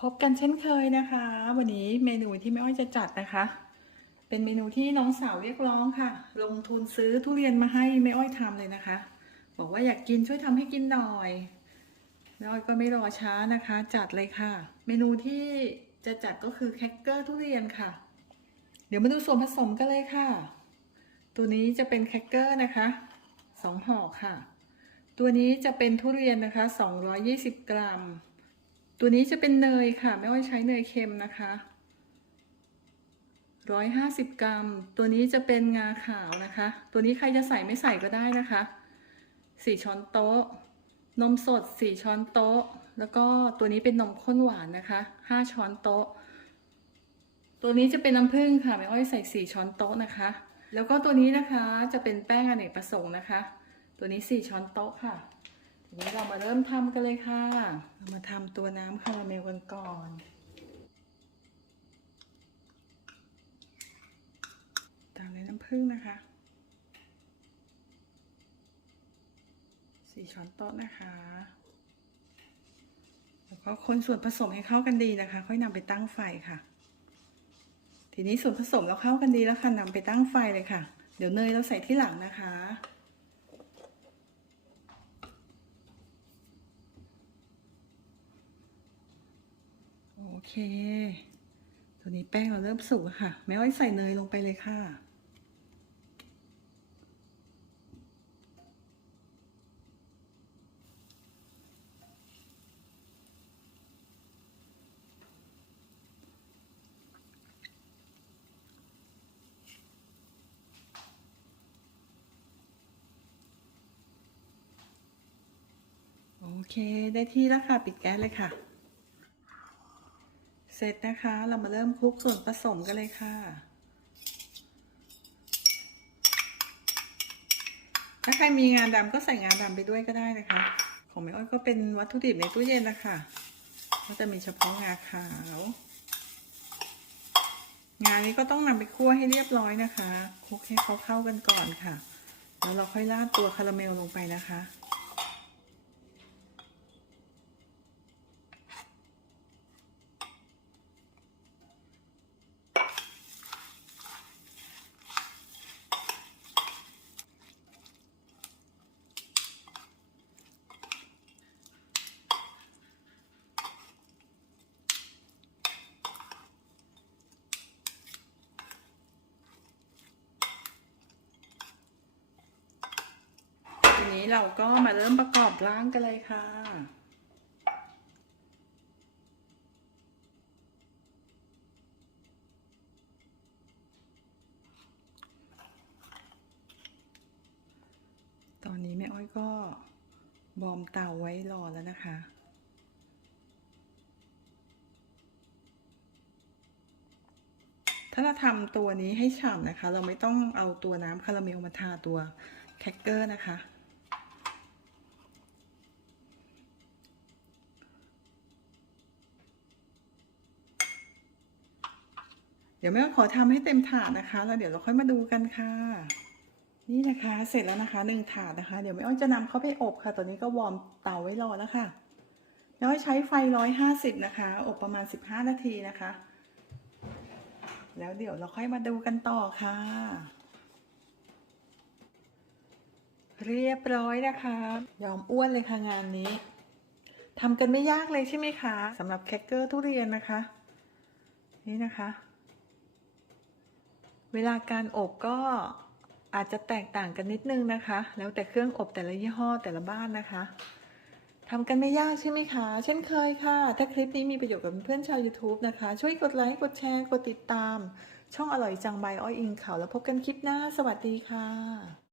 พบกันเช่นเคยนะคะ วันนี้เมนูที่แม่อ้อยจะจัดนะคะ เป็นเมนูที่น้องสาวเรียกร้องค่ะ ลงทุนซื้อทุเรียนมาให้แม่อ้อยทำเลยนะคะ บอกว่าอยากกินช่วยทำให้กินหน่อยแม่อ้อยก็ไม่รอช้านะคะ จัดเลยค่ะ เมนูที่จะจัดก็คือแครกเกอร์ทุเรียนค่ะ เดี๋ยวมาดูส่วนผสมกันเลยค่ะ ตัวนี้จะเป็นแครกเกอร์นะคะสองห่อค่ะ ตัวนี้จะเป็นทุเรียนนะคะ 220 กรัม ตัวนี้จะเป็นเนยค่ะไม่ว่าใช้เนยเค็มนะคะ150กรัม ตัวนี้จะเป็นงาขาวนะคะ ตัวนี้ใครจะใส่ไม่ใส่ก็ได้นะคะ4ช้อนโต๊ะ นมสด4ช้อนโต๊ะ แล้วก็ตัวนี้เป็นนมข้นหวานนะคะ5ช้อนโต๊ะ ตัวนี้จะเป็นน้ำผึ้งค่ะไม่อ้อยใส่4ช้อนโต๊ะนะคะ แล้วก็ตัวนี้นะคะจะเป็นแป้งอเนกประสงค์นะคะ ตัวนี้4ช้อนโต๊ะค่ะ นี้เรามาเริ่มทำกันเลยค่ะ เรามาทำตัวน้ำคาราเมลกันก่อนตามด้วยน้ำผึ้งนะคะ4ช้อนโต๊ะนะคะ แล้วก็คนส่วนผสมให้เข้ากันดีนะคะ ค่อยนำไปตั้งไฟค่ะ ทีนี้ส่วนผสมเราเข้ากันดีแล้วค่ะนำไปตั้งไฟเลยค่ะ เดี๋ยวเนยเราใส่ที่หลังนะคะ โอเค ตัวนี้แป้งเราเริ่มสุกค่ะ แม่อ้อยใส่เนยลงไปเลยค่ะ โอเค ได้ที่แล้วค่ะ ปิดแก๊สเลยค่ะ เสร็จนะคะ เรามาเริ่มคลุกส่วนผสมกันเลยค่ะ ถ้าใครมีงาดำก็ใส่งาดำไปด้วยก็ได้นะคะ ของแม่อ้อยก็เป็นวัตถุดิบในตู้เย็นนะคะ ก็จะมีเฉพาะงาขาว งานนี้ก็ต้องนำไปคั่วให้เรียบร้อยนะคะคลุกให้เขาเข้ากันก่อนค่ะ แล้วเราค่อยราดตัวคาราเมลลงไปนะคะ ทีนี้เราก็มาเริ่มประกอบร่างกันเลยค่ะตอนนี้แม่อ้อยก็บอมเตาไว้รอแล้วนะคะ ถ้าเราทำตัวนี้ให้ฉ่ำนะคะ เราไม่ต้องเอาตัวน้ำคาราเมลมาทาตัวแครกเกอร์นะคะ ดี๋ยวแม่ขอทำให้เต็มถาดนะคะ แล้วเดี๋ยวเราค่อยมาดูกันค่ะ นี่นะคะ เสร็จแล้วนะคะหนึ่งถาดนะคะ เดี๋ยวแม่อ้อยจะนำเข้าไปอบค่ะ ตอนนี้ก็วอร์มเตาไว้รอแล้วค่ะแม่อ้อยใช้ไฟร้อยห้าสิบนะคะ อบประมาณสิบห้านาทีนะคะ แล้วเดี๋ยวเราค่อยมาดูกันต่อค่ะ เรียบร้อยนะคะ ยอมอ้วนเลยค่ะงานนี้ทำกันไม่ยากเลยใช่ไหมคะสำหรับแครกเกอร์ทุเรียนนะคะ นี่นะคะ เวลาการอบก็อาจจะแตกต่างกันนิดนึงนะคะ แล้วแต่เครื่องอบแต่ละยี่ห้อแต่ละบ้านนะคะทำกันไม่ยากใช่ไหมคะ เช่นเคยค่ะ ถ้าคลิปนี้มีประโยชน์กับเพื่อนชาว YouTube นะคะ ช่วยกดไลค์ กดแชร์ กดติดตาม ช่องอร่อยจังใบอ้อยอิงเขาแล้วพบกันคลิปหน้า สวัสดีค่ะ